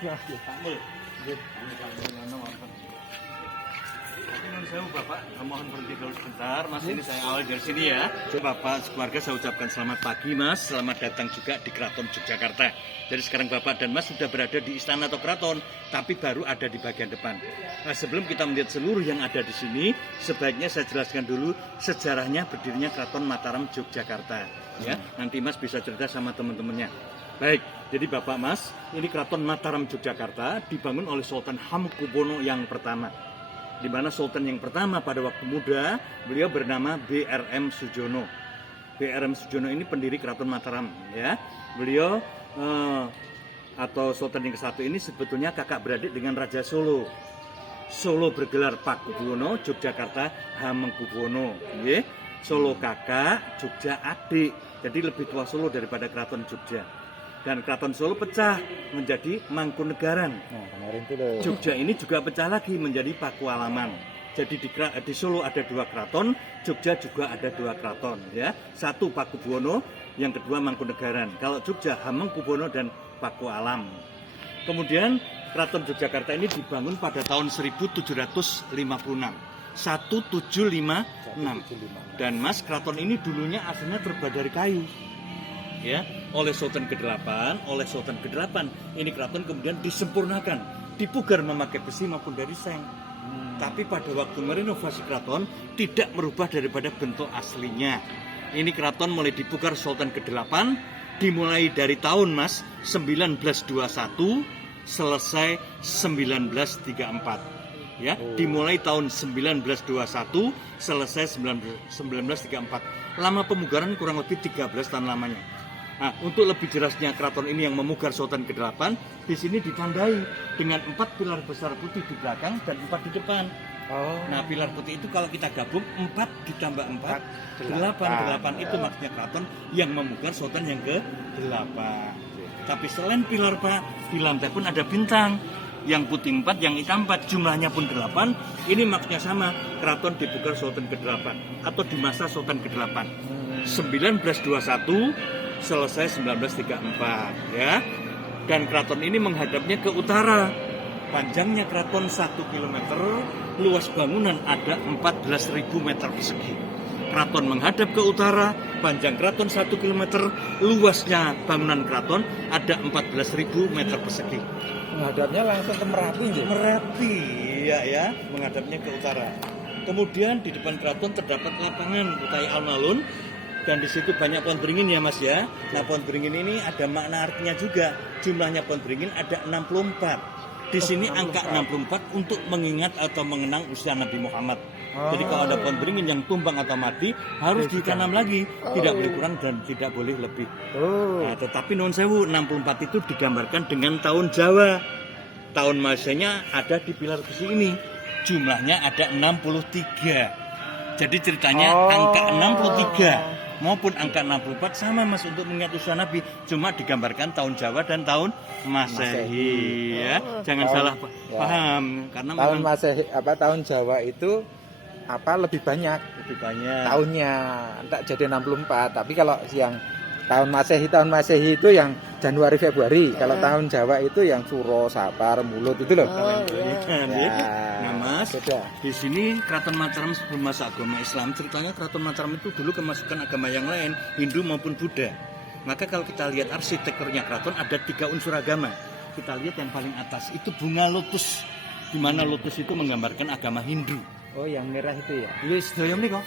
Saya Bapak mohon berhenti dulu sebentar, Mas. Ini saya awal dari sini ya. Bapak sekeluarga saya ucapkan selamat pagi, Mas. Selamat datang juga di Keraton Yogyakarta. Jadi sekarang Bapak dan Mas sudah berada di istana atau keraton, tapi baru ada di bagian depan. Nah, sebelum kita melihat seluruh yang ada di sini, sebaiknya saya jelaskan dulu sejarahnya berdirinya Keraton Mataram Yogyakarta. Ya, nanti Mas bisa cerita sama teman-temannya. Baik, jadi Bapak Mas, ini Keraton Mataram Yogyakarta dibangun oleh Sultan Hamengkubuwono yang pertama. Di mana Sultan yang pertama pada waktu muda, beliau bernama BRM Sujono. BRM Sujono ini pendiri Keraton Mataram, ya. Beliau atau Sultan yang ke-1 ini sebetulnya kakak beradik dengan Raja Solo. Solo bergelar Pakubuwono, Yogyakarta Hamengkubuwono, ya. Solo kakak, Jogja adik. Jadi lebih tua Solo daripada Keraton Jogja. Dan Keraton Solo pecah menjadi Mangkunegaran. Nah, kemarin itu loh. Jogja ini juga pecah lagi menjadi Pakualaman. Jadi di Solo ada 2 keraton, Jogja juga ada 2 keraton, ya. Satu Pakubuwono, yang kedua Mangkunegaran. Kalau Jogja Hamengkubuwono dan Pakualam. Kemudian Keraton Yogyakarta ini dibangun pada tahun 1756. 1756. Dan Mas, keraton ini dulunya aslinya terbuat dari kayu. Ya, oleh Sultan ke-8, ini keraton kemudian disempurnakan, dipugar memakai besi maupun dari seng. Tapi pada waktu merenovasi keraton tidak merubah daripada bentuk aslinya. Ini keraton mulai dipugar Sultan ke-8, dimulai dari tahun Mas 1921 selesai 1934. Ya, dimulai tahun 1921 selesai 1934. Lama pemugaran kurang lebih 13 tahun lamanya. Nah, untuk lebih jelasnya keraton ini yang memugar Sultan ke-8, di sini ditandai dengan 4 pilar besar putih di belakang dan 4 di depan. Nah, pilar putih itu kalau kita gabung 4 ditambah 4, 8 itu maksudnya keraton yang memugar Sultan yang ke-8. Tapi selain pilar Pak, di lantai pun ada bintang. Yang putih 4, yang hitam 4, jumlahnya pun 8. Ini maksudnya sama, keraton dipugar Sultan ke-8 atau di masa Sultan ke-8. 1921 selesai 1934, ya. Dan keraton ini menghadapnya ke utara. Panjangnya keraton 1 km, luas bangunan ada 14.000 meter persegi. Keraton menghadap ke utara, panjang keraton 1 km, luasnya bangunan keraton ada 14.000 meter persegi. Menghadapnya langsung ke Merapi, ya? Merapi, ya, menghadapnya ke utara. Kemudian di depan keraton terdapat lapangan Utai Alun-Alun. Dan di situ banyak pohon beringin ya Mas ya. Nah, pohon beringin ini ada makna artinya juga. Jumlahnya pohon beringin ada 64. Di sini angka 64 untuk mengingat atau mengenang usia Nabi Muhammad. Jadi kalau ada pohon beringin yang tumbang atau mati harus ditanam lagi, tidak boleh kurang dan tidak boleh lebih. Nah, tetapi non sewu 64 itu digambarkan dengan tahun Jawa. Tahun Masehinya ada di pilar besi ini. Jumlahnya ada 63. Jadi ceritanya angka 63 maupun angka 64 sama Mas untuk mengingat usia Nabi, cuma digambarkan tahun Jawa dan tahun Masehi, ya. Jangan salah paham karena tahun Masehi tahun Jawa itu lebih banyak tahunnya, tak jadi 64. Tapi kalau yang tahun Masehi itu yang Januari Februari. Kalau tahun Jawa itu yang Suro, Sapar, Mulut itu loh. Nah Mas, di sini Keraton Mataram sebelum masa agama Islam, ceritanya Keraton Mataram itu dulu kemasukan agama yang lain, Hindu maupun Buddha. Maka kalau kita lihat arsitekturnya keraton ada 3 unsur agama. Kita lihat yang paling atas itu bunga lotus, di mana lotus itu menggambarkan agama Hindu. Oh, yang merah itu ya? Yes, doyong nih kok.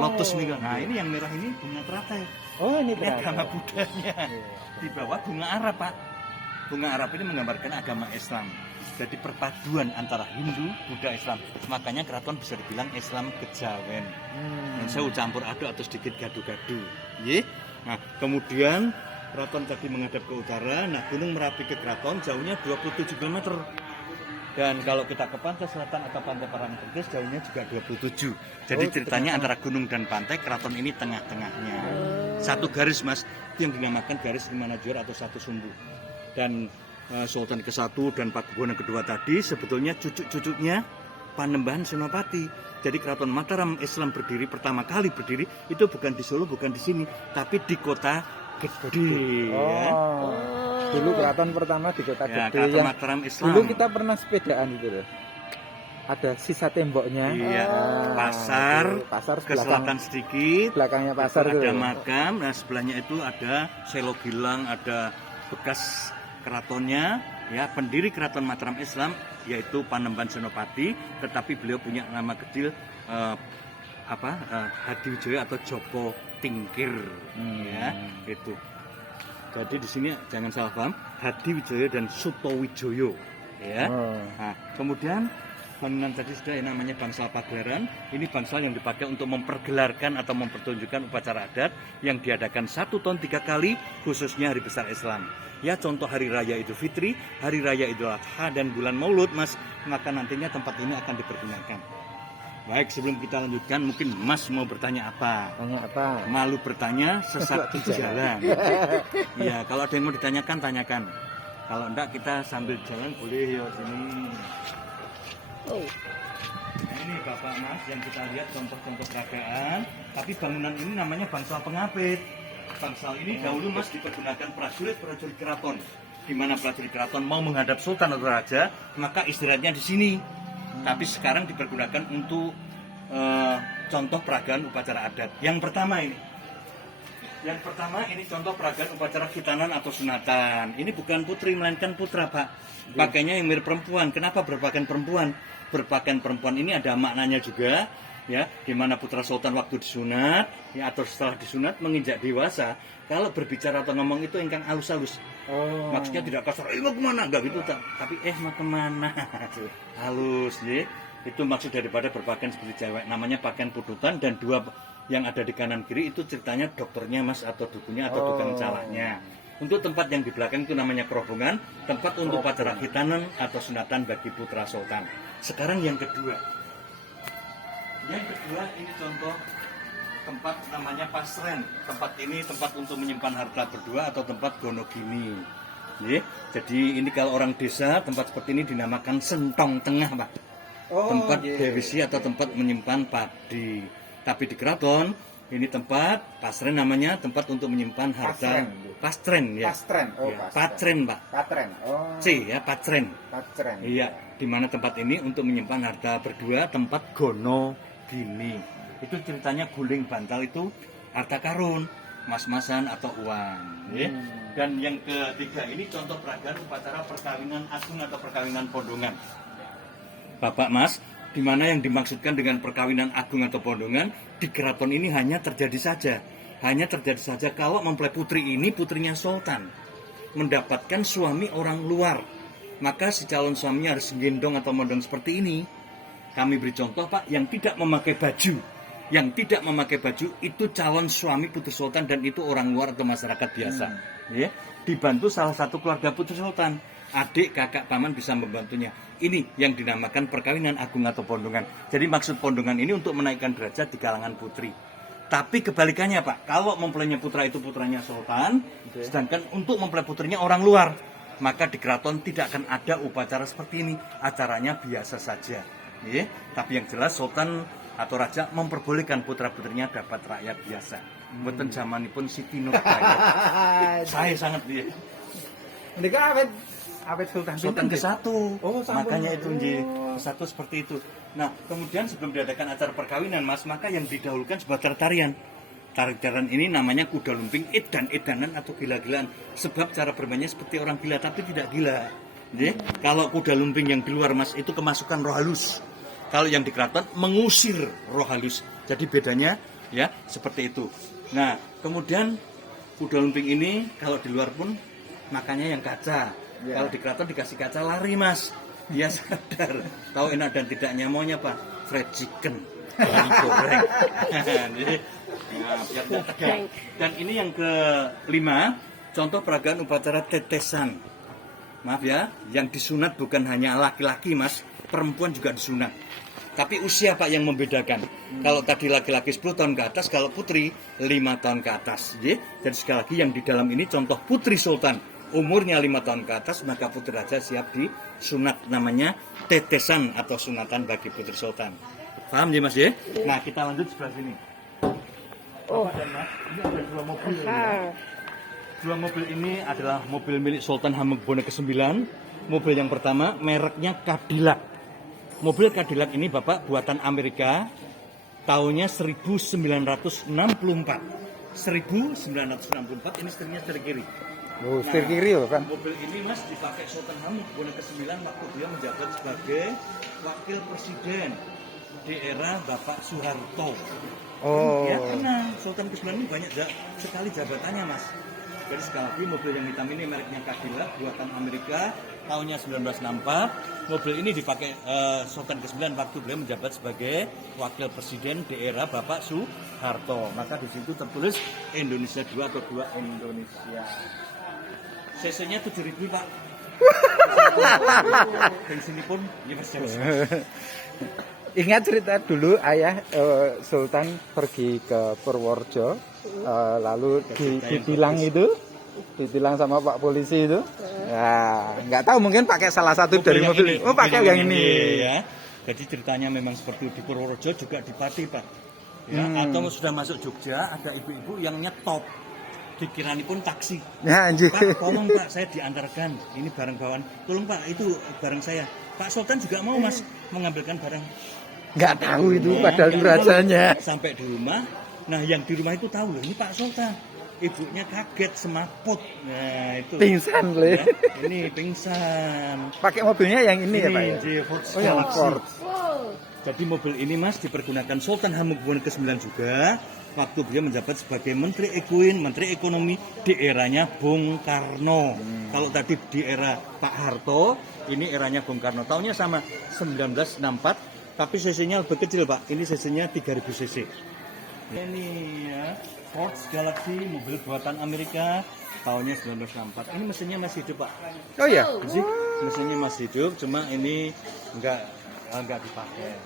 Lotus nih kok. Nah, ini yang merah ini bunga teratai. Oh, ini agama Buddhanya. Di bawah bunga Arab, Pak. Bunga Arab ini menggambarkan agama Islam. Jadi perpaduan antara Hindu, Buddha, Islam. Makanya keraton bisa dibilang Islam kejawen. Dan saya campur aduk atau sedikit gadu-gadu. Nah, kemudian keraton tadi menghadap ke utara. Nah, Gunung Merapi ke keraton jauhnya 27 km. Dan kalau kita ke pantai selatan atau pantai Parangtritis jauhnya juga 27. Jadi ceritanya antara gunung dan pantai, keraton ini tengah-tengahnya. Satu garis Mas, itu yang dinamakan garis Lima Najur atau satu sumbu. Dan Sultan ke-1 dan Pakubuwono kedua tadi sebetulnya cucu-cucunya Panembahan Senopati. Jadi keraton Mataram Islam berdiri pertama kali berdiri itu bukan di Solo, bukan di sini, tapi di kota Gede. Dulu keraton pertama di Kota Ya, Gede Keraton yang Mataram Islam. dulu kita pernah sepedaan itu loh. Ada sisa temboknya. Iya. Nah, Pasar, itu pasar ke selatan sedikit. belakangnya pasar Itu itu. ada makam, nah sebelahnya itu ada Selo Gilang, ada bekas keratonnya, ya pendiri Keraton Mataram Islam yaitu Panembahan Senopati, tetapi beliau punya nama kecil Hadiwijaya atau Joko Tingkir, ya itu. Jadi di sini jangan salah paham, Hadiwijaya dan Sutowijoyo, ya. Nah, kemudian bangunan tadi sudah yang namanya bangsal pagelaran. Ini bangsal yang dipakai untuk mempergelarkan atau mempertunjukkan upacara adat yang diadakan 1 tahun 3 kali, khususnya hari besar Islam. Ya, contoh hari raya Idul Fitri, hari raya Idul Adha, dan bulan Maulud, Mas. Maka nantinya tempat ini akan dipergunakan. Baik, sebelum kita lanjutkan, mungkin Mas mau bertanya apa? Tanya apa? Malu bertanya, sesat di jalan. Ya, kalau ada yang mau ditanyakan, tanyakan. Kalau enggak, kita sambil jalan boleh ya sini. Nah, ini Bapak Mas yang kita lihat contoh-contoh peragaan, tapi bangunan ini namanya bangsal pengapit. Bangsal ini dahulu Mas dipergunakan prajurit-prajurit keraton. Di mana prajurit keraton mau menghadap sultan atau raja, maka istirahatnya di sini. Tapi sekarang dipergunakan untuk contoh peragaan upacara adat. Yang pertama ini contoh peragaan upacara khitanan atau sunatan. Ini bukan putri melainkan putra, Pak. Pakainya yang mirip perempuan. Kenapa berpakaian perempuan? Berpakaian perempuan ini ada maknanya juga, ya, di mana putra sultan waktu disunat, ya, atau setelah disunat menginjak dewasa, kalau berbicara atau ngomong itu ingkang halus-halus. Maksudnya tidak kasar, mau kemana? Enggak gitu, tapi mau kemana? Halus, ya. Itu maksud daripada berpakaian seperti cewek. Namanya pakaian pudutan, dan dua yang ada di kanan kiri itu ceritanya dokternya Mas, atau dukunya, atau tukang calaknya. Untuk tempat yang di belakang itu namanya kerobongan, tempat untuk upacara khitanan atau sunatan bagi putra sultan. Sekarang yang kedua. Yang kedua ini contoh tempat namanya pasren. Tempat ini tempat untuk menyimpan harta berdua atau tempat gonogini. Jadi ini kalau orang desa tempat seperti ini dinamakan sentong tengah, Pak. Tempat bewisi atau tempat menyimpan padi. Tapi di keraton ini tempat pasren, namanya tempat untuk menyimpan harta. Pastren ya. Pastren. Patren, Pak. Patren. C ya, patren. Patren. Iya, di mana tempat ini untuk menyimpan harta berdua, tempat gono gini. Itu ceritanya guling bantal itu harta karun, mas-masan atau uang. Dan yang ketiga ini contoh peragaan upacara perkawinan agung atau perkawinan pondongan. Bapak Mas, di mana yang dimaksudkan dengan perkawinan agung atau pondongan di keraton ini hanya terjadi saja kalau mempelai putri ini putrinya sultan mendapatkan suami orang luar, maka si calon suaminya harus gendong atau mondong seperti ini. Kami beri contoh, Pak, yang tidak memakai baju itu calon suami putri sultan, dan itu orang luar atau masyarakat biasa. Ya, dibantu salah satu keluarga putri sultan, adik, kakak, paman bisa membantunya. Ini yang dinamakan perkawinan agung atau pondongan. Jadi maksud pondongan ini untuk menaikkan derajat di kalangan putri. Tapi kebalikannya, Pak, kalau mempelainya putra itu putranya sultan, sedangkan untuk mempelai putrinya orang luar, maka di keraton tidak akan ada upacara seperti ini. Acaranya biasa saja. Tapi yang jelas sultan atau raja memperbolehkan putra-putrinya dapat rakyat biasa. Mboten zamanipun Siti Nurbaya. Saya sangat Mereka awet sultan ke-1. Makanya itu ke-1 seperti itu. Nah, kemudian sebelum diadakan acara perkawinan, Mas, maka yang didahulukan sebuah tarian. Tarian ini namanya kuda lumping, edan-edanan atau gila-gilaan. Sebab cara bermainnya seperti orang gila, tapi tidak gila. Kalau kuda lumping yang di luar, Mas, itu kemasukan roh halus. Kalau yang di keraton mengusir roh halus. Jadi bedanya ya seperti itu. Nah, kemudian kuda lumping ini kalau di luar pun makannya yang kaca. Kalau di keraton dikasih kaca lari, Mas. Dia sadar, tahu enak dan tidaknya, maunya apa? Fried chicken, goreng. Jadi, biar tegang. Dan ini yang kelima, contoh peragaan upacara tetesan. Maaf ya, yang disunat bukan hanya laki-laki, Mas, perempuan juga disunat. Tapi usia, Pak, yang membedakan. Kalau tadi laki-laki 10 tahun ke atas, kalau putri 5 tahun ke atas. Jadi sekali lagi yang di dalam ini contoh putri sultan. Umurnya 5 tahun ke atas, maka putri raja siap disunat, namanya tetesan atau sunatan bagi putri sultan. Paham ya, Mas ya? Nah, kita lanjut sebelah sini. Bapak dan Mas, ini ada 2 mobil. Dua mobil ini adalah mobil milik Sultan Hamengkubuwono ke-9. Mobil yang pertama mereknya Cadillac. Mobil Cadillac ini Bapak buatan Amerika. Tahunnya 1964. 1964 ini setirnya setir kiri. Oh, setir kiri loh kan. Mobil ini Mas dipakai Sultan Hamengkubuwono ke-9 waktu dia menjabat sebagai wakil presiden di era Bapak Soeharto. Oh. Ya, karena Sultan ke-9 ini banyak sekali jabatannya Mas. Jadi sekali lagi mobil yang hitam ini mereknya Cadillac buatan Amerika tahunnya 1964. Mobil ini dipakai Sultan ke-9 waktu beliau menjabat sebagai wakil presiden di era Bapak Soeharto. Maka di situ tertulis Indonesia 2 atau 2 Indonesia. CC-nya 7.000 Pak. Bensinnya pun ya Mas. Ingat cerita dulu ayah Sultan pergi ke Purworejo, lalu ditilang sama Pak polisi itu. Ya, nggak tahu mungkin pakai salah satu dari mobil ini. Oh, pakai yang ini. Ya. Jadi ceritanya memang seperti di Purworejo juga di Pati Pak. Ya, atau sudah masuk Jogja ada ibu-ibu yang nyetop. Dikirani pun taksi. Ya, anjir. Pak, tolong Pak, saya diantarkan. Ini barang bawaan. Tolong Pak, itu barang saya. Pak Sultan juga mau Mas mengambilkan barang. Nggak tahu itu padahal itu rajanya. Sampai di rumah, nah yang di rumah itu tahu loh, ini Pak Sultan. Ibunya kaget, semaput. Nah itu. Pingsan Le. Ya, ini pingsan. Pakai mobilnya yang ini ya Pak ya? Ford Oh yang Galaxy. Ford. Jadi mobil ini Mas dipergunakan Sultan Hamengkubuwono ke-9 juga. Waktu beliau menjabat sebagai Menteri Ekonomi di eranya Bung Karno. Kalau tadi di era Pak Harto, ini eranya Bung Karno. Tahunnya sama 1964. Tapi cc-nya lebih kecil Pak, ini cc-nya 3000 cc. Ini ya, Ford Galaxy, mobil buatan Amerika, tahunnya 1964. Ini mesinnya masih hidup Pak. Oh ya? Mesinnya masih hidup, cuma ini enggak dipakai.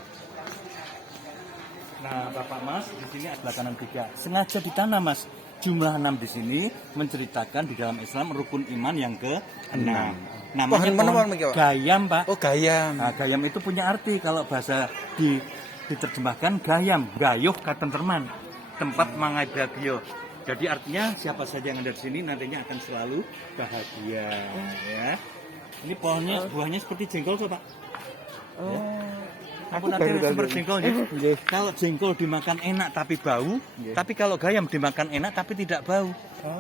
Nah Bapak Mas, di sini adalah tanam 3. Sengaja ditanam Mas. Jumlah 6 di sini menceritakan di dalam Islam rukun iman yang ke-6. Namanya pohon gayam Pak. Oh gayam. Nah, gayam itu punya arti kalau bahasa diterjemahkan gayam, gayuh katenterman, tempat mangai bagio. Jadi artinya siapa saja yang ada di sini nantinya akan selalu bahagia. Ya. Ini pohonnya buahnya seperti jengkol Pak. Ya. Aku nanti seperti jengkol ya. Kalau jengkol dimakan enak tapi bau, tapi kalau gayam dimakan enak tapi tidak bau.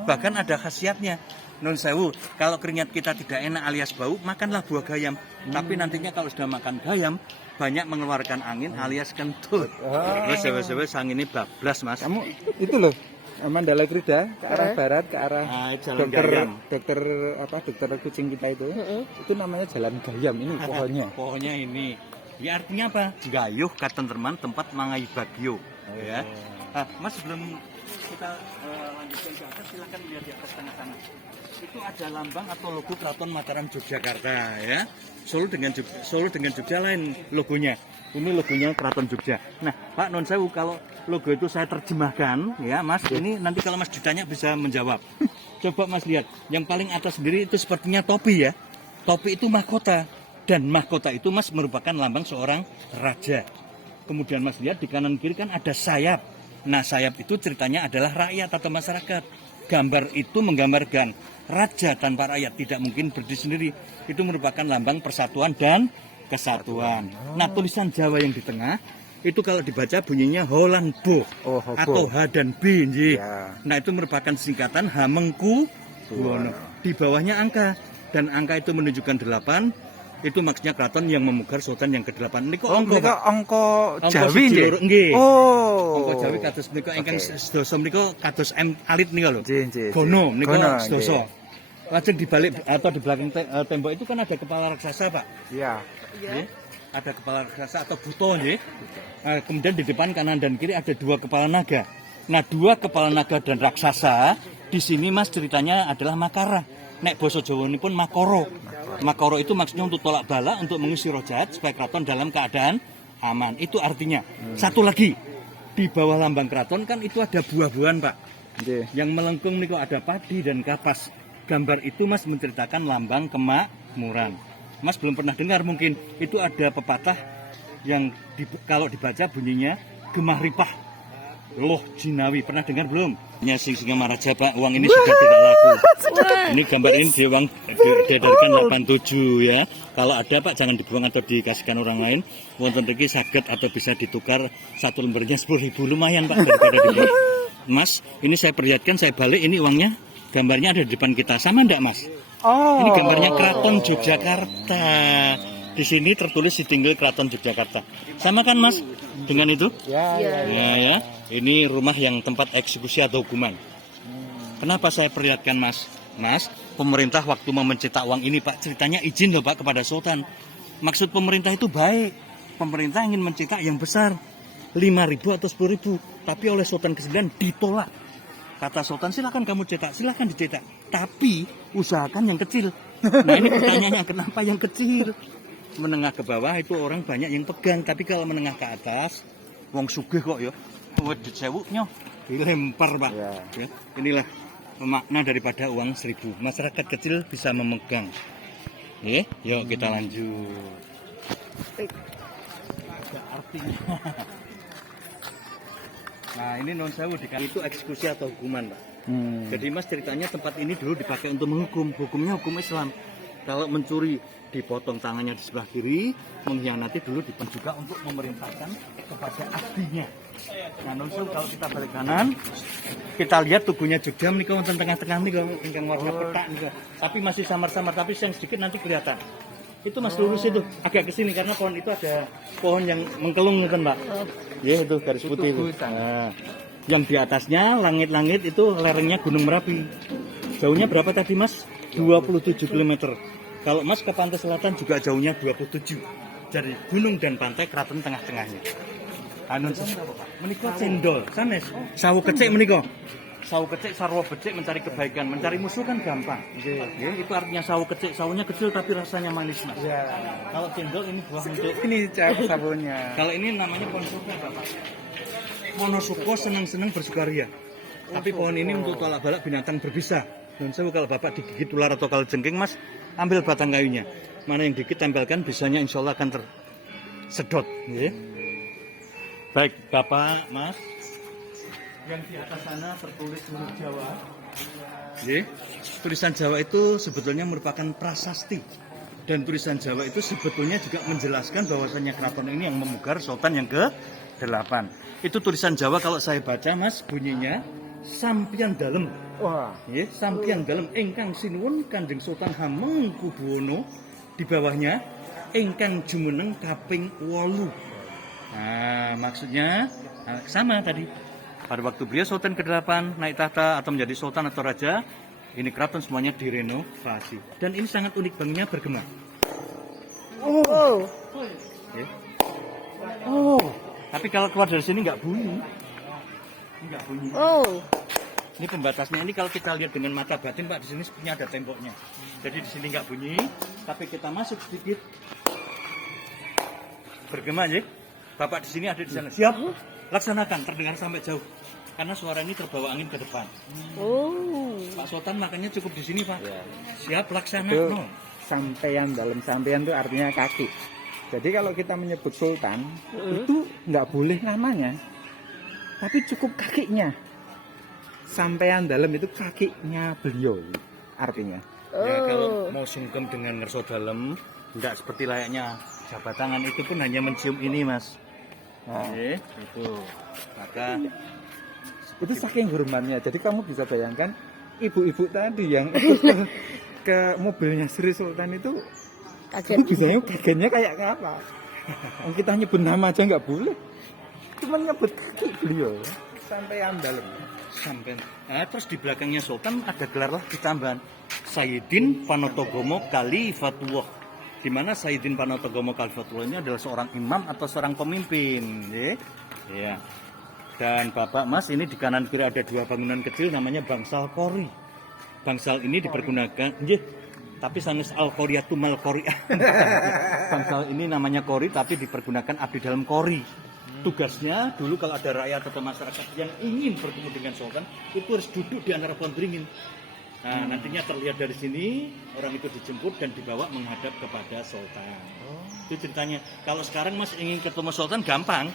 Bahkan ada khasiatnya. Nun sewu, kalau keringat kita tidak enak alias bau, makanlah buah gayam. Tapi nantinya kalau sudah makan gayam, banyak mengeluarkan angin alias kentut. Terus sewa-sewa sang ini bablas Mas. Kamu itu loh, Mandala Krida ke arah barat, ke arah dokter kucing kita itu. Itu namanya Jalan Gayam ini pohonnya. Pohonnya ini. Ya artinya apa? Gayuh katenterman tempat mangai bagio. Ya. Mas sebelum kita lanjutkan ke atas, silakan lihat di atas tengah sana. Itu ada lambang atau logo Keraton Mataram Yogyakarta ya. Solo dengan Jogja lain logonya. Ini logonya Keraton Jogja. Nah, Pak Non Sewu, kalau logo itu saya terjemahkan ya, Mas. Ini nanti kalau Mas ditanya bisa menjawab. Coba Mas lihat, yang paling atas sendiri itu sepertinya topi ya. Topi itu mahkota dan mahkota itu Mas merupakan lambang seorang raja. Kemudian Mas lihat di kanan kiri kan ada sayap. Nah, sayap itu ceritanya adalah rakyat atau masyarakat. Gambar itu menggambarkan raja tanpa rakyat tidak mungkin berdiri sendiri. Itu merupakan lambang persatuan dan kesatuan. Nah, tulisan Jawa yang di tengah itu kalau dibaca bunyinya Holanbo atau H dan B. Ya. Nah, itu merupakan singkatan Hamengkubuwono. Di bawahnya angka dan angka itu menunjukkan 8. Itu maksudnya keraton yang memugar sultan yang ke-8. Niku angka Jawi nggih. Angka Jawi kados menika ingkang sedasa menika kados M alit nika lho. Gono menika sedasa. Lajeng dibalik atau di belakang tembok itu kan ada kepala raksasa, Pak. Iya. Ada kepala raksasa atau buto nggih. Kemudian di depan kanan dan kiri ada 2 kepala naga. Nah, 2 kepala naga dan raksasa di sini Mas ceritanya adalah Makara. Nek basa Jawa ini pun Makoro. Makoro itu maksudnya untuk tolak bala, untuk mengusir roh jahat supaya keraton dalam keadaan aman. Itu artinya. Satu lagi, di bawah lambang keraton kan itu ada buah-buahan Pak. Yang melengkung nih kok ada padi dan kapas. Gambar itu Mas menceritakan lambang kemakmuran. Mas belum pernah dengar mungkin. Itu ada pepatah yang kalau dibaca bunyinya Gemah Ripah Loh Jinawi. Pernah dengar belum? Singa Maharaja Pak, uang ini sudah tidak laku. Ini gambar ini diedarkan 87 ya. Kalau ada Pak jangan dibuang atau dikasihkan orang lain. Wonten iki saged atau bisa ditukar satu lembarnya 10.000, lumayan Pak daripada dibuang. Mas, ini saya perlihatkan, saya balik ini uangnya, gambarnya ada di depan kita, sama enggak Mas? Ini gambarnya Keraton Yogyakarta. Di sini tertulis Sidinggil Keraton Yogyakarta. Sama kan Mas dengan itu? Ya. Ya. Ini rumah yang tempat eksekusi atau hukuman. Kenapa saya perlihatkan Mas? Mas, pemerintah waktu mau mencetak uang ini Pak, ceritanya izin loh Pak kepada Sultan. Maksud pemerintah itu baik. Pemerintah ingin mencetak yang besar, 5.000 atau 10.000. Tapi oleh Sultan ke-9 ditolak. Kata Sultan, silakan kamu cetak, silakan dicetak. Tapi usahakan yang kecil. Nah ini pertanyaannya, kenapa yang kecil? Menengah ke bawah itu orang banyak yang pegang. Tapi kalau menengah ke atas, wong sugih kok ya. Wedit sewuknya dilempar Pak. Ya, inilah makna daripada uang 1.000. Masyarakat kecil bisa memegang. Yuk kita lanjut. Ada artinya. Nah ini non sewu itu eksekusi atau hukuman Pak. Jadi Mas ceritanya tempat ini dulu dipakai untuk menghukum. Hukumnya hukum Islam. Kalau mencuri dipotong tangannya di sebelah kiri, mengkhianati dulu dipan juga untuk memerintahkan kepada abdinya. Nah, nonton kalau kita balik kanan, kita lihat tubuhnya Jogja nih kalau tengah-tengah nih kalau ingkang warna petak nih, tapi masih samar-samar, tapi yang sedikit nanti kelihatan. Itu Mas lurus itu agak ke sini karena pohon itu ada pohon yang mengkelung nih Pak. Ya itu garis putih itu. Nah, yang di atasnya langit-langit itu lerengnya Gunung Merapi. Jauhnya berapa tadi Mas? 27 km. Kalau Mas ke pantai selatan juga jauhnya 27. Dari gunung dan pantai keraton tengah-tengahnya. Anun menika cendol, sanes. Sawu kecik menika. Sawu kecik sarwa becik mencari kebaikan, mencari musuh kan gampang. Ya, itu artinya sawu kecik, sawunya kecil tapi rasanya manis Mas. Ya. Kalau cendol ini buah untuk Ini sabunnya. Kalau ini namanya pohon suko Bapak. Monosuko senang-senang bersukaria. Tapi pohon ini untuk tolak balak binatang berbisa. Dan saya kalau Bapak digigit ular atau kalau jengking Mas, ambil batang kayunya. Mana yang dikit tempelkan, bisanya insya Allah akan tersedot. Ya. Baik Bapak, Mas. Yang di atas sana tertulis huruf Jawa. Ya. Tulisan Jawa itu sebetulnya merupakan prasasti. Dan tulisan Jawa itu sebetulnya juga menjelaskan bahwasannya keraton ini yang memugar Sultan yang ke-8. Itu tulisan Jawa kalau saya baca Mas, bunyinya Sampian Dalem. Wah, ya, Sampian Dalem ingkang sinuwun Kanjeng Sultan Hamengkubuwono, di bawahnya ingkang jumeneng kaping 8. Nah, maksudnya sama tadi. Pada waktu beliau Sultan ke-8 naik tahta atau menjadi sultan atau raja, ini keraton semuanya direnovasi. Dan ini sangat unik, bangunnya bergema. Ya. Tapi kalau keluar dari sini nggak bunyi. Nggak bunyi. Ini pembatasnya, ini kalau kita lihat dengan mata batin Pak, di sini sepertinya ada temboknya. Jadi di sini nggak bunyi, tapi kita masuk sedikit bergema ya. Bapak di sini ada di sana. Siap? Laksanakan, terdengar sampai jauh. Karena suara ini terbawa angin ke depan. Pak Sultan makanya cukup di sini Pak. Ya. Siap laksanakan. Sampean dalam sampean itu artinya kaki. Jadi kalau kita menyebut Sultan itu nggak boleh namanya, tapi cukup kakinya. Sampean dalam itu kakinya beliau artinya. Ya kalau mau sungkem dengan ngerso dalam, nggak seperti layaknya jabat tangan, itu pun hanya mencium ini Mas. Itu. Maka itu saking hormatnya. Jadi kamu bisa bayangkan ibu-ibu tadi yang ke mobilnya Sri Sultan itu bisanya kagetnya kayak apa? Kita nyebut nama aja nggak boleh, cuma nyebut kaki beliau. Sampean dalam. Sampean. Nah, terus di belakangnya Sultan ada gelar lah ditambahan Sayyidin Panotogomo Kalifatullah. Di mana Sayyidin Panotogomo Kalifatullah ini adalah seorang imam atau seorang pemimpin. Ya. Dan Bapak Mas, ini di kanan kiri ada dua bangunan kecil namanya Bangsal Kori. Bangsal ini dipergunakan, tapi sanes al-Qoriyatum al-Qori'ah. Bangsal ini namanya Kori tapi dipergunakan abdi dalam Kori. Tugasnya dulu kalau ada rakyat atau masyarakat yang ingin bertemu dengan Sultan, itu harus duduk di antara pohon beringin. Nah, nantinya terlihat dari sini orang itu dijemput dan dibawa menghadap kepada Sultan. Itu ceritanya. Kalau sekarang Mas ingin ketemu Sultan gampang.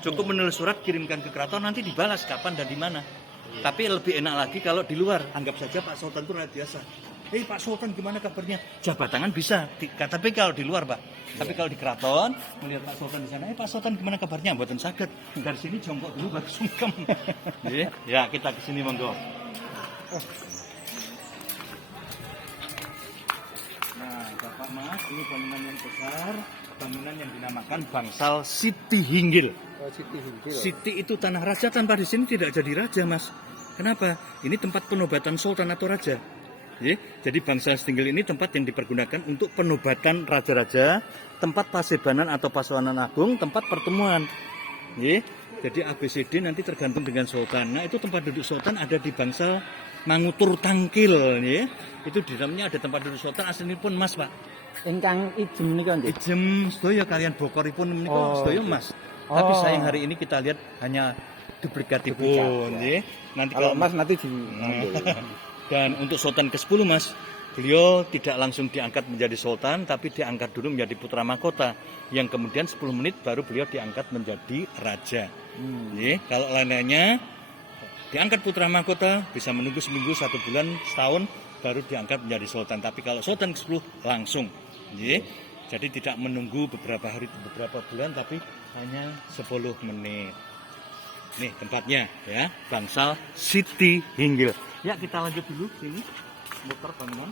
Cukup menulis surat kirimkan ke keraton, nanti dibalas kapan dan di mana. Tapi lebih enak lagi kalau di luar. Anggap saja Pak Sultan itu rakyat biasa. Pak Sultan gimana kabarnya? Jabat tangan bisa. Tapi kalau di luar, Pak. Tapi kalau di keraton, melihat Pak Sultan di sana, Pak Sultan gimana kabarnya? Mboten saged. Dari sini jongkok dulu baru sungkem. Ya, kita ke sini monggo. Nah, Bapak Mas, ini bangunan yang besar, bangunan yang dinamakan Bangsal Siti Hinggil. Siti Hinggil. Siti itu tanah raja, tanpa di sini tidak jadi raja, Mas. Kenapa? Ini tempat penobatan sultan atau raja. Jadi Bangsal Siti Hinggil ini tempat yang dipergunakan untuk penobatan raja-raja, tempat pasebanan atau pasawanan agung, tempat pertemuan. Jadi ABCD nanti tergantung dengan sultan. Nah, itu tempat duduk sultan ada di Bangsal Mangutur Tangkil. Itu di dalamnya ada tempat duduk sultan aslinipun Mas, Pak. Ingkang ijem niku nggih. Ijem sedaya kalian bokoripun menika sedaya Mas. Tapi sayang hari ini kita lihat hanya duplikatipun, nggih. Nanti kalau Mas nanti di dan untuk sultan ke-10 Mas, beliau tidak langsung diangkat menjadi sultan, tapi diangkat dulu menjadi putra mahkota, yang kemudian 10 menit baru beliau diangkat menjadi raja. Kalau lain-lainnya diangkat putra mahkota bisa menunggu seminggu, 1 bulan, setahun baru diangkat menjadi sultan. Tapi kalau sultan ke-10 langsung. Jadi tidak menunggu beberapa hari, beberapa bulan, tapi hanya 10 menit. Nih tempatnya ya, Bangsal Siti Hinggil. Ya, kita lanjut dulu sini. Muter bangunan.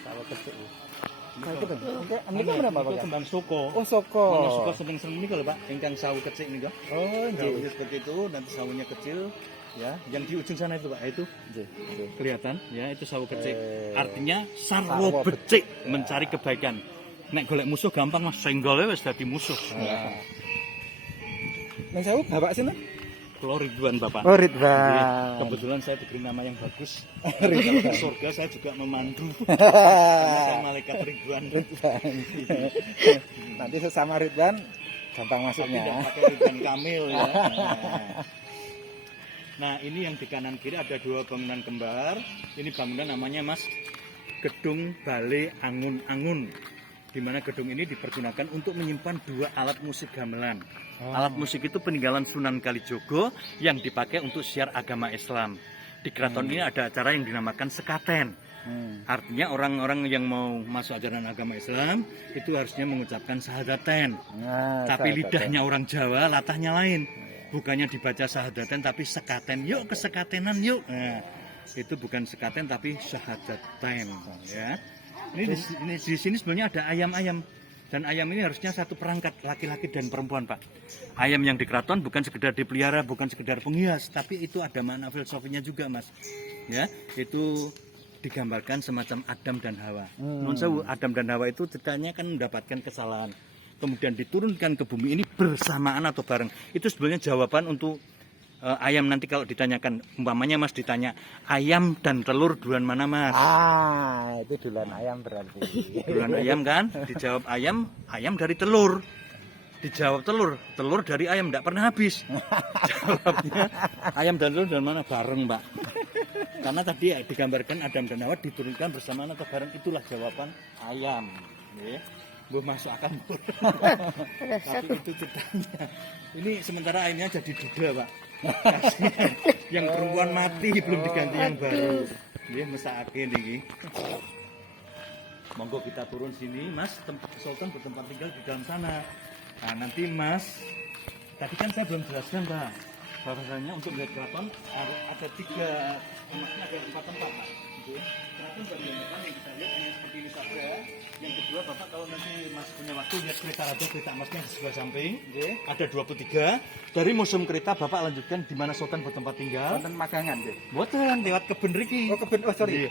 Kalau kecil. Ini berapa Pak? Kembang soko. Oh, soko. Kembang soko seneng-seneng ini kalau Pak, ingkang sawu kecil ini kok. Oh, nggih. Seperti itu, nanti sawunya kecil. Ya, yang di ujung sana itu Pak, itu kelihatan ya, itu sawu kecil. Artinya sarwo becik, mencari kebaikan. Nek golek musuh gampang Mas, senggolnya wis dadi musuh. Neng sawu bapak sinten? Kula Ridwan Bapak. Oh, Ridwan. Kebetulan saya diberi nama yang bagus. Di surga saya juga memandu. Saya malaikat Ridwan. Nanti sesama Ridwan gampang masuknya. Tidak pakai Ridwan Kamil ya. Nah, ini yang di kanan kiri ada 2 bangunan kembar. Ini bangunan namanya Mas Gedung Bale Angun-Angun. Di mana gedung ini dipergunakan untuk menyimpan 2 alat musik gamelan. Alat musik itu peninggalan Sunan Kalijogo yang dipakai untuk syiar agama Islam. Di keraton ini ada acara yang dinamakan sekaten. Artinya orang-orang yang mau masuk ajaran agama Islam itu harusnya mengucapkan sahadaten. Tapi lidahnya orang Jawa, latahnya lain. Bukannya dibaca sahadaten tapi sekaten. Yuk ke sekatenan yuk. Nah, itu bukan sekaten tapi sahadaten ya. Ini di sini sebenarnya ada ayam-ayam, dan ayam ini harusnya satu perangkat, laki-laki dan perempuan Pak. Ayam yang di keraton bukan sekedar dipelihara, bukan sekedar penghias, tapi itu ada makna filosofinya juga Mas. Ya, itu digambarkan semacam Adam dan Hawa. Adam dan Hawa itu ceritanya kan mendapatkan kesalahan, kemudian diturunkan ke bumi ini bersamaan atau bareng. Itu sebenarnya jawaban untuk ayam nanti kalau ditanyakan, umpamanya Mas ditanya ayam dan telur duluan mana Mas? Itu duluan ayam berarti. Duluan ayam kan? Dijawab ayam, ayam dari telur. Dijawab telur, telur dari ayam, tidak pernah habis. Jawabnya ayam dan telur dan mana bareng Pak. Karena tadi digambarkan Adam dan Hawa diturunkan bersamaan atau bareng, itulah jawaban ayam. Bu masuk akan. Tapi itu ceritanya. Ini sementara ayamnya jadi duda Pak. Yang perempuan mati belum diganti yang baru. Dia mesake niki. Monggo kita turun sini, Mas. Tempat sultan bertempat tinggal di dalam sana. Nah, nanti Mas, tadi kan saya belum jelaskan Pak, bahwasanya untuk melihat keraton ada 4 tempat Mas. Keraton bagian depan yang kita lihat hanya seperti ini saja. Yang kedua Bapak kalau nanti Mas punya waktu lihat kereta raja, kereta emasnya di sebelah samping. Ada 23. Dari museum kereta Bapak lanjutkan di mana sultan bertempat tinggal. Wonten magangan nggih. Mboten, lewat kebun riki. Oh, kebun. Oh, sorry.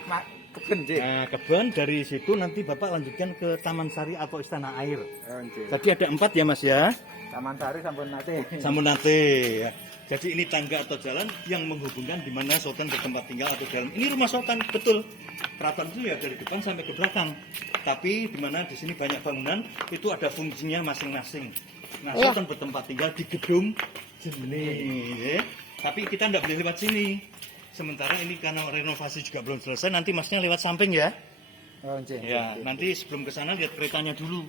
Kebun nggih. Nah, kebun dari situ nanti Bapak lanjutkan ke Taman Sari atau Istana Air. Oh, nggih. Tadi ada 4 ya Mas ya. Taman Sari sampun nate. Sampun nate ya. Jadi ini tangga atau jalan yang menghubungkan di mana sultan bertempat tinggal atau dalam. Ini rumah sultan betul. Keraton itu ya dari depan sampai ke belakang. Tapi di mana di sini banyak bangunan itu ada fungsinya masing-masing. Nah, sultan bertempat tinggal di gedung jenih. Tapi kita tidak boleh lewat sini. Sementara ini karena renovasi juga belum selesai, nanti Masnya lewat samping ya. Oh, nggih. Ya, nanti sebelum ke sana lihat keretanya dulu.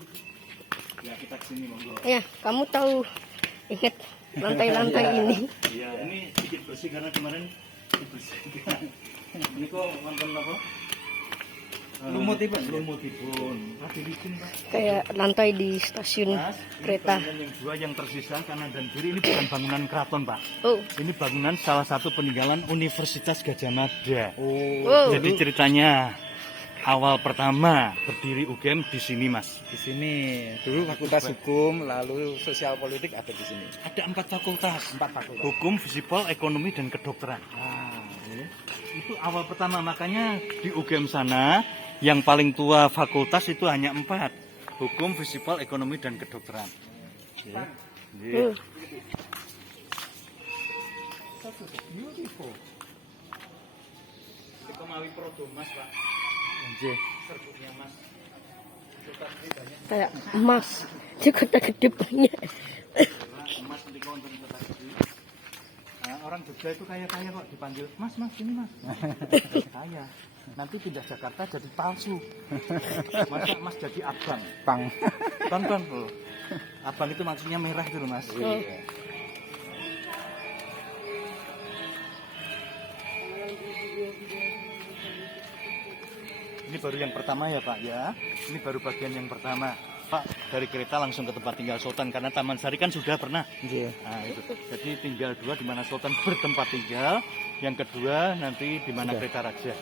Ya, kita ke sini monggo. Ya, kamu tahu ingat lantai-lantai ini. Iya, ini sedikit bersih karena kemarin dibersihkan. Ini kok wonten apa? Lumutipun. Lumutipun. Tadi licin, Pak. Kayak lantai di stasiun Mas, kereta. ini bangunan yang dua yang tersisa kanan dan kiri ini bukan bangunan keraton, Pak. Oh, Ini bangunan salah satu peninggalan Universitas Gadjah Mada. wow. Jadi ceritanya awal pertama berdiri UGM di sini, Mas. Di sini dulu Fakultas Hukum, lalu Sosial Politik ada di sini. Ada 4 fakultas. 4 fakultas. Hukum, Fisipol, Ekonomi, dan Kedokteran. Itu awal pertama, makanya di UGM sana yang paling tua fakultas itu hanya 4. Hukum, Fisipol, Ekonomi, dan Kedokteran. Ya. Hmm. Beautiful. Itu kemawi prodo Mas, Pak. Nggih. Serbuknya Mas. Kayak emas di kota gede banyak. Emas nanti konten kota gede. Nah, orang Jogja itu kaya-kaya kok dipanggil Mas, Mas, ini Mas. Kaya. Nanti pindah Jakarta jadi palsu. Masa Mas jadi abang? Pang. Tonton loh. Abang itu maksudnya merah itu loh, Mas. Oh. Ini baru yang pertama ya Pak ya. Ini baru bagian yang pertama. Pak, dari kereta langsung ke tempat tinggal Sultan karena Taman Sari kan sudah pernah. Nggih. Nah, itu. Jadi tinggal 2 di mana Sultan bertempat tinggal. Yang kedua nanti di mana Sudah. kereta raja.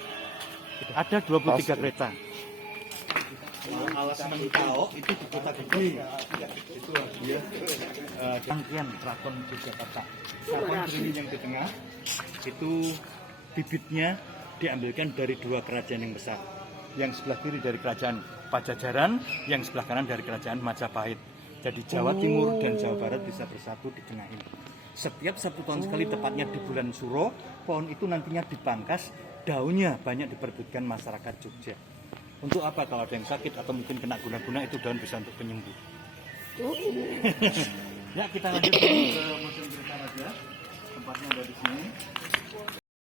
Ada 23 kereta. Alas Mentau itu di kota gede. Itu dia rangkaian Keraton Yogyakarta. Keraton Beringin yang di tengah itu bibitnya diambilkan dari 2 kerajaan yang besar. Yang sebelah kiri dari kerajaan Pajajaran, yang sebelah kanan dari kerajaan Majapahit. Jadi Jawa Timur dan Jawa Barat bisa bersatu di tengah ini. Setiap 1 tahun sekali, tepatnya di bulan Suro, pohon itu nantinya dipangkas, daunnya banyak diperbutkan masyarakat Jogja. Untuk apa? Kalau ada yang sakit atau mungkin kena guna-guna, itu daun bisa untuk penyembuh. Ya, kita lanjut dulu ke Museum Kereta Raja. Tempatnya ada di sini.